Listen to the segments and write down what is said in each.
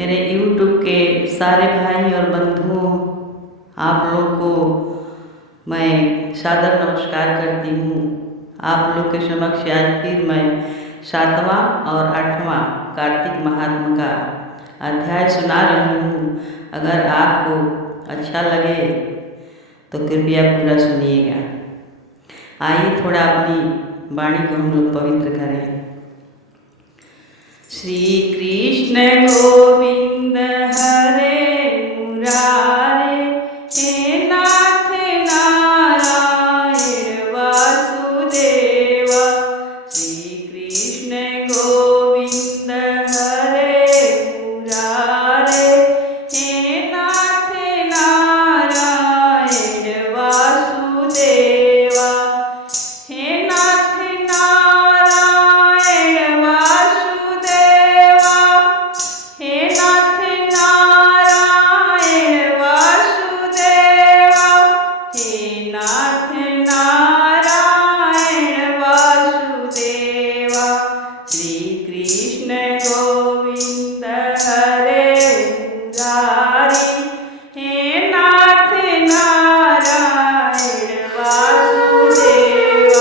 मेरे YouTube के सारे भाई और बंधुओं, आप लोग को मैं सादर नमस्कार करती हूँ। आप लोग के समक्ष आज फिर मैं 7वां और 8वां कार्तिक महात्म का अध्याय सुना रही हूँ। अगर आपको अच्छा लगे तो कृपया पूरा सुनिएगा। आइए थोड़ा अपनी वाणी को हम लोग पवित्र करें। श्री कृष्ण गोविंद हरे मुरारे, हे नाथ नारायण वासुदेव। श्री कृष्ण गोविंद हरे मुरारे, हे नाथ नारायण वासुदेव। हे नाथ नारायण वासुदेव, हे नाथ नारायण वासुदेव, हे नाथ नारायण वासुदेव। श्री कृष्ण गोविंद हरे मुरारी, हे नाथ नारायण वासुदेव।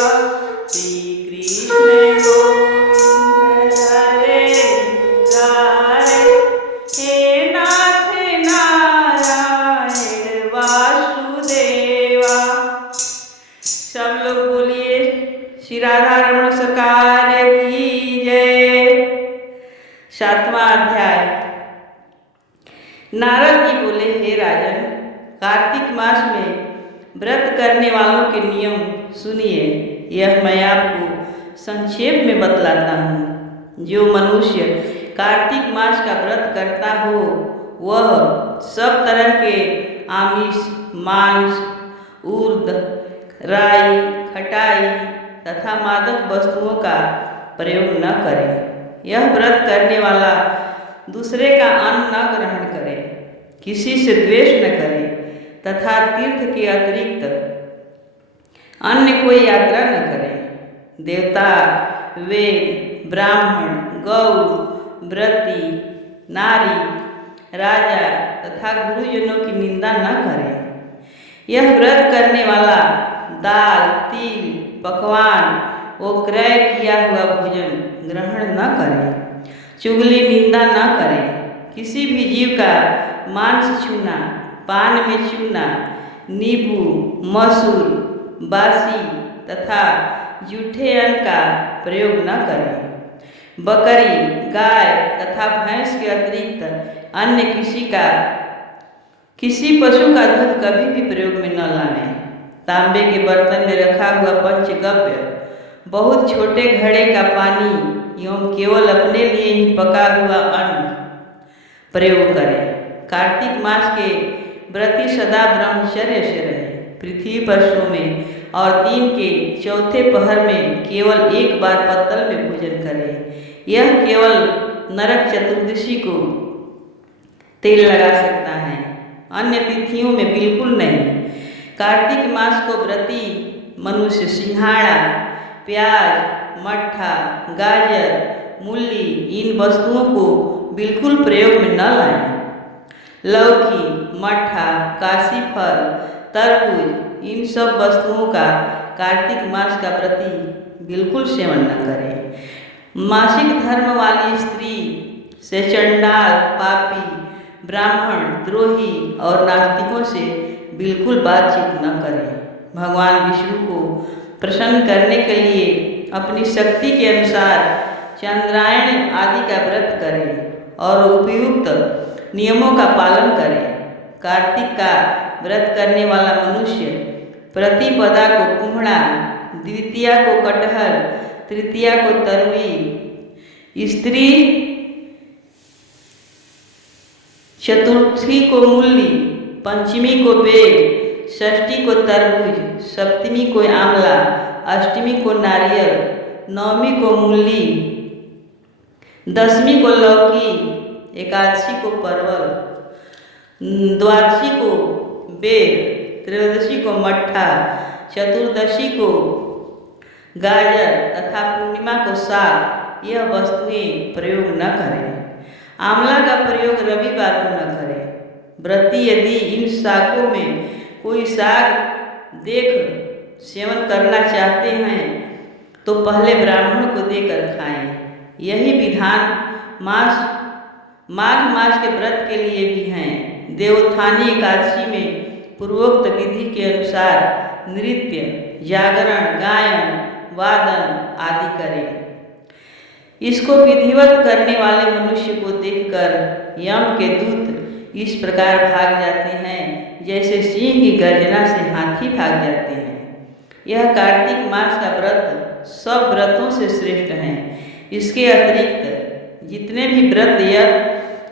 श्री कृष्ण गोविंद हरे मुरारे, हे नाथ नारायण वासुदेवा। सब लोग बोलिए श्री राधा रमण सरकार की जय। 7वां अध्याय। नारद जी बोले, हे राजन, कार्तिक मास में व्रत करने वालों के नियम सुनिए। यह मैं आपको संक्षेप में बतलाता हूँ। जो मनुष्य कार्तिक मास का व्रत करता हो वह सब तरह के आमिष, मांस, उर्द, राई, खटाई तथा मादक वस्तुओं का प्रयोग न करे। यह व्रत करने वाला दूसरे का अन्न न ग्रहण करे, किसी से द्वेष न करे तथा तीर्थ के अतिरिक्त अन्य कोई यात्रा न करे। देवता, वेद, ब्राह्मण, गौ, व्रती, नारी, राजा तथा गुरुजनों की निंदा न करे। यह व्रत करने वाला दाल, तिल, पकवान और क्रय किया हुआ भोजन ग्रहण न करे, चुगली निंदा न करे, किसी भी जीव का मांस छूना, पान में छूना, नींबू, मसूर, बासी तथा जूठे अन्न का प्रयोग न करें। बकरी, गाय तथा भैंस के अतिरिक्त अन्य किसी पशु का दूध कभी भी प्रयोग में न लाएं। तांबे के बर्तन में रखा हुआ पंचगव्य, बहुत छोटे घड़े का पानी एवं केवल अपने लिए ही पका हुआ अन्न प्रयोग करें। कार्तिक मास के व्रती सदा ब्रह्मचर्य से रहे। पृथ्वी पर सोमें और दिन के चौथे पहर में केवल एक बार पत्तल में भोजन करें। यह केवल नरक चतुर्दशी को तेल लगा सकता है, अन्य तिथियों में बिल्कुल नहीं। कार्तिक मास को व्रती मनुष्य सिंघाड़ा, प्याज, मट्ठा, गाजर, मूली इन वस्तुओं को बिल्कुल प्रयोग में न लाएं। लौकी, मट्ठा, काशी फल, तरबूज इन सब वस्तुओं का कार्तिक मास का व्रती बिल्कुल सेवन न करें। मासिक धर्म वाली स्त्री से चंडाल, पापी, ब्राह्मण, द्रोही और नास्तिकों से बिल्कुल बातचीत न करें। भगवान विष्णु को प्रसन्न करने के लिए अपनी शक्ति के अनुसार चंद्रायण आदि का व्रत करें और उपयुक्त नियमों का पालन करें। कार्तिक का व्रत करने वाला मनुष्य प्रतिपदा को कुम्हड़ा, द्वितीया को कटहल, तृतीया को तरुई, स्त्री चतुर्थी को मूली, पंचमी को बेल, षष्ठी को तरबूज, सप्तमी को आंवला, अष्टमी को नारियल, नवमी को मूली, दसवीं को लौकी, एकादशी को परवल, द्वादशी को बेर, त्रयोदशी को मट्ठा, चतुर्दशी को गाजर तथा पूर्णिमा को साग यह वस्तुएं प्रयोग न करें। आंवला का प्रयोग रविवार को न करें। व्रती यदि इन शाकों में कोई शाक देख सेवन करना चाहते हैं तो पहले ब्राह्मण को देकर खाएं। यही विधान माघ मास के व्रत के लिए भी हैं। देवोत्थानी एकादशी में पूर्वोक्त विधि के अनुसार नृत्य, जागरण, गायन, वादन आदि करें। इसको विधिवत करने वाले मनुष्य को देखकर यम के दूत इस प्रकार भाग जाते हैं जैसे सिंह की गर्जना से हाथी भाग जाते हैं। यह कार्तिक मास का व्रत सब व्रतों से श्रेष्ठ है। इसके अतिरिक्त जितने भी व्रत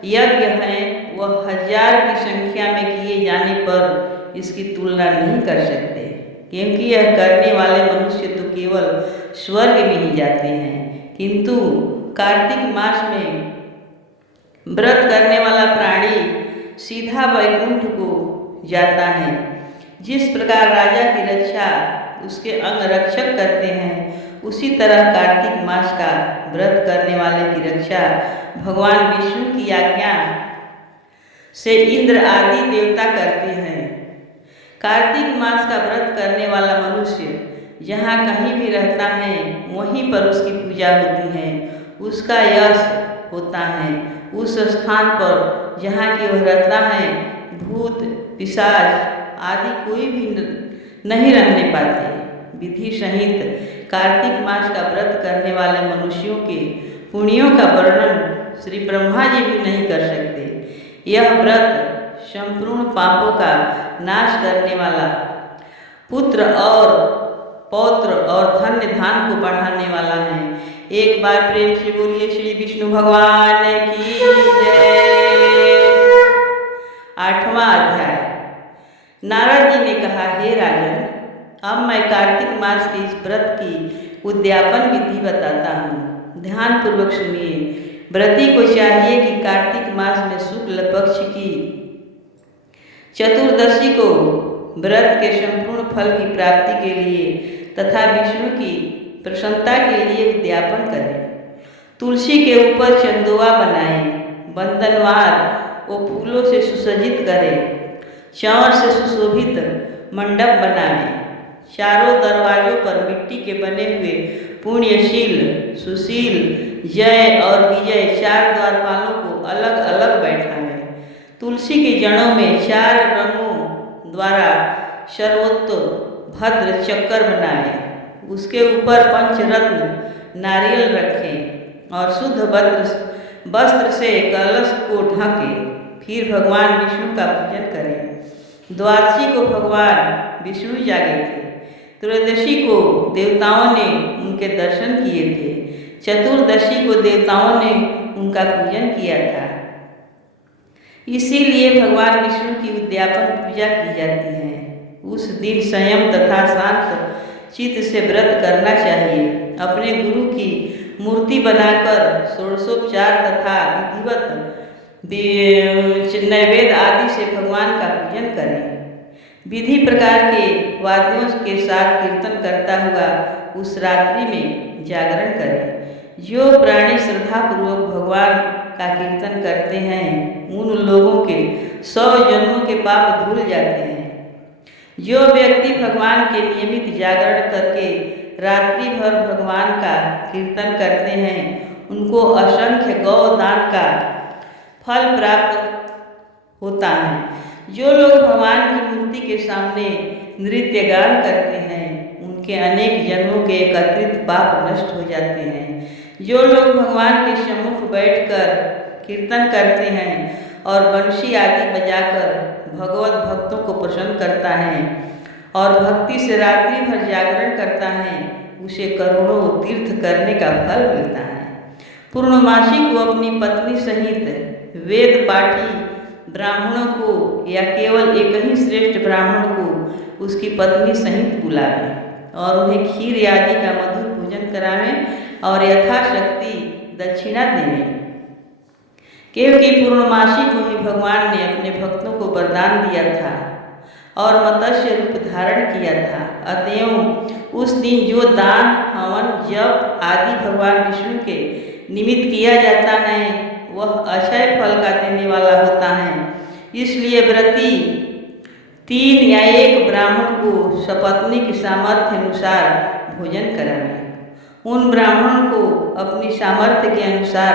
यज्ञ हैं वह 1000 की संख्या में किए जाने पर इसकी तुलना नहीं कर सकते, क्योंकि यह करने वाले मनुष्य तो केवल स्वर्ग में ही जाते हैं, किंतु कार्तिक मास में व्रत करने वाला प्राणी सीधा वैकुंठ को जाता है। जिस प्रकार राजा की रक्षा उसके अंगरक्षक करते हैं, उसी तरह कार्तिक मास का व्रत करने वाले की रक्षा भगवान विष्णु की आज्ञा से इंद्र आदि देवता करते हैं। कार्तिक मास का व्रत करने वाला मनुष्य जहाँ कहीं भी रहता है वहीं पर उसकी पूजा होती है, उसका यश होता है। उस स्थान पर जहाँ की वह रहता है भूत पिशाच आदि कोई भी नहीं रहने पाते। विधि सहित कार्तिक मास का व्रत करने वाले मनुष्यों के पुण्यों का वर्णन श्री ब्रह्मा जी भी नहीं कर सकते। यह व्रत संपूर्ण पापों का नाश करने वाला, पुत्र और पौत्र और धन्य धान को बढ़ाने वाला है। एक बार प्रेम से बोलिए श्री विष्णु भगवान की जय। 8वां अध्याय। नारद जी ने कहा, हे राजन, अब मैं कार्तिक मास के इस व्रत की उद्यापन विधि बताता हूँ। ध्यान पूर्वक सुनिए। व्रती को चाहिए कि कार्तिक मास में शुक्ल पक्ष की चतुर्दशी को व्रत के संपूर्ण फल की प्राप्ति के लिए तथा विष्णु की प्रसन्नता के लिए उद्यापन करें। तुलसी के ऊपर चंदोआ बनाएं, बंधनवार वो फूलों से सुसज्जित करें, चंवर से सुशोभित मंडप बनाएं। चारों दरवाजों पर मिट्टी के बने हुए पुण्यशील, सुशील, जय और विजय 4 द्वारपालों को अलग अलग बैठाएं। तुलसी की जड़ों में 4 रंगों द्वारा सर्वोत्तम भद्र चक्कर बनाएं। उसके ऊपर पंचरत्न नारियल रखें और शुद्ध वस्त्र से कलश को ढकें। फिर भगवान विष्णु का पूजन करें। द्वादशी को भगवान विष्णु जागे थे। त्रयोदशी को देवताओं ने उनके दर्शन किए थे। चतुर्दशी को देवताओं ने उनका पूजन किया था। इसीलिए भगवान विष्णु की उद्यापन पूजा की जाती है। उस दिन संयम तथा शांत चित्त से व्रत करना चाहिए। अपने गुरु की मूर्ति बनाकर षोडशोपचार तथा विधिवत नैवेद्य आदि से भगवान का पूजन करें। विधि प्रकार के वाद्यों के साथ कीर्तन करता हुआ उस रात्रि में जागरण करें। जो प्राणी श्रद्धापूर्वक भगवान का कीर्तन करते हैं उन लोगों के 100 जन्मों के पाप धुल जाते हैं। जो व्यक्ति भगवान के नियमित जागरण करके रात्रि भर भगवान का कीर्तन करते हैं उनको असंख्य गौदान का फल प्राप्त होता है। जो लोग भगवान की मूर्ति के सामने नृत्य गान करते हैं उनके अनेक जन्मों के एकत्रित पाप नष्ट हो जाते हैं। जो लोग भगवान के सम्मुख बैठकर कीर्तन करते हैं और बंशी आदि बजाकर भगवत भक्तों को प्रसन्न करता है और भक्ति से रात्रि भर जागरण करता है उसे करोड़ों तीर्थ करने का फल मिलता है। पूर्णमासी को अपनी पत्नी सहित वेद पाठी ब्राह्मणों को या केवल एक ही श्रेष्ठ ब्राह्मण को उसकी पत्नी सहित बुलावे और उन्हें खीर आदि का मधुर भोजन करावे और यथाशक्ति दक्षिणा देवे, क्योंकि पूर्णमासी को ही भगवान ने अपने भक्तों को वरदान दिया था और मत्स्य रूप धारण किया था। अतएव उस दिन जो दान, हवन, जप आदि भगवान विष्णु के निमित्त किया जाता है वह अक्षय इसलिए व्रती 3 या 1 ब्राह्मण को सपत्नी की सामर्थ्य अनुसार भोजन करावें। उन ब्राह्मण को अपनी सामर्थ्य के अनुसार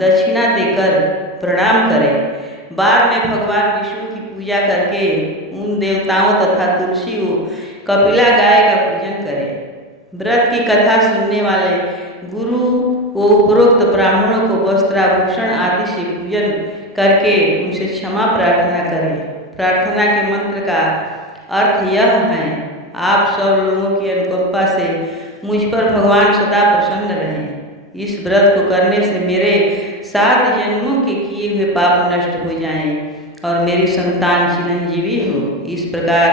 दक्षिणा देकर प्रणाम करें। बाद में भगवान विष्णु की पूजा करके उन देवताओं तथा तुलसी व कपिला गाय का पूजन करें। व्रत की कथा सुनने वाले गुरु व उपरोक्त ब्राह्मणों को वस्त्राभूषण आदि से पूजन करके उनसे क्षमा प्रार्थना करें। प्रार्थना के मंत्र का अर्थ यह है, आप सब लोगों की अनुकंपा से मुझ पर भगवान सदा प्रसन्न रहें। इस व्रत को करने से मेरे 7 जन्मों के किए हुए पाप नष्ट हो जाएं और मेरी संतान चिरंजीवी हो। इस प्रकार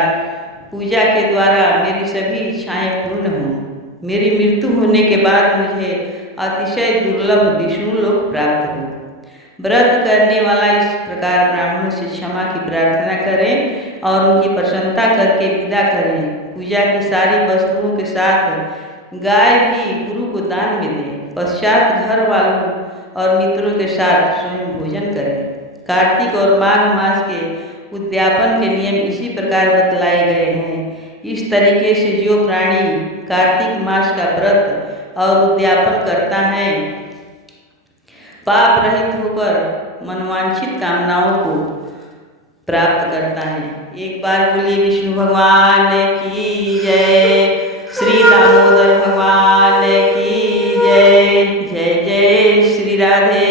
पूजा के द्वारा मेरी सभी इच्छाएं पूर्ण हों। मेरी मृत्यु होने के बाद मुझे अतिशय दुर्लभ विष्णु लोक प्राप्त हो। व्रत करने वाला इस प्रकार ब्राह्मणों से क्षमा की प्रार्थना करें और उनकी प्रसन्नता करके विदा करें। पूजा की सारी वस्तुओं के साथ गाय भी गुरु को दान में दें। पश्चात घर वालों और मित्रों के साथ स्वयं भोजन करें। कार्तिक और माघ मास के उद्यापन के नियम इसी प्रकार बतलाए गए हैं। इस तरीके से जो प्राणी कार्तिक मास का व्रत और उद्यापन करता है, पाप रहित होकर मनवांछित कामनाओं को प्राप्त करता है। एक बार बोलिए विष्णु भगवान की जय, श्री दामोदर भगवान की जय। जय जय श्री राधे।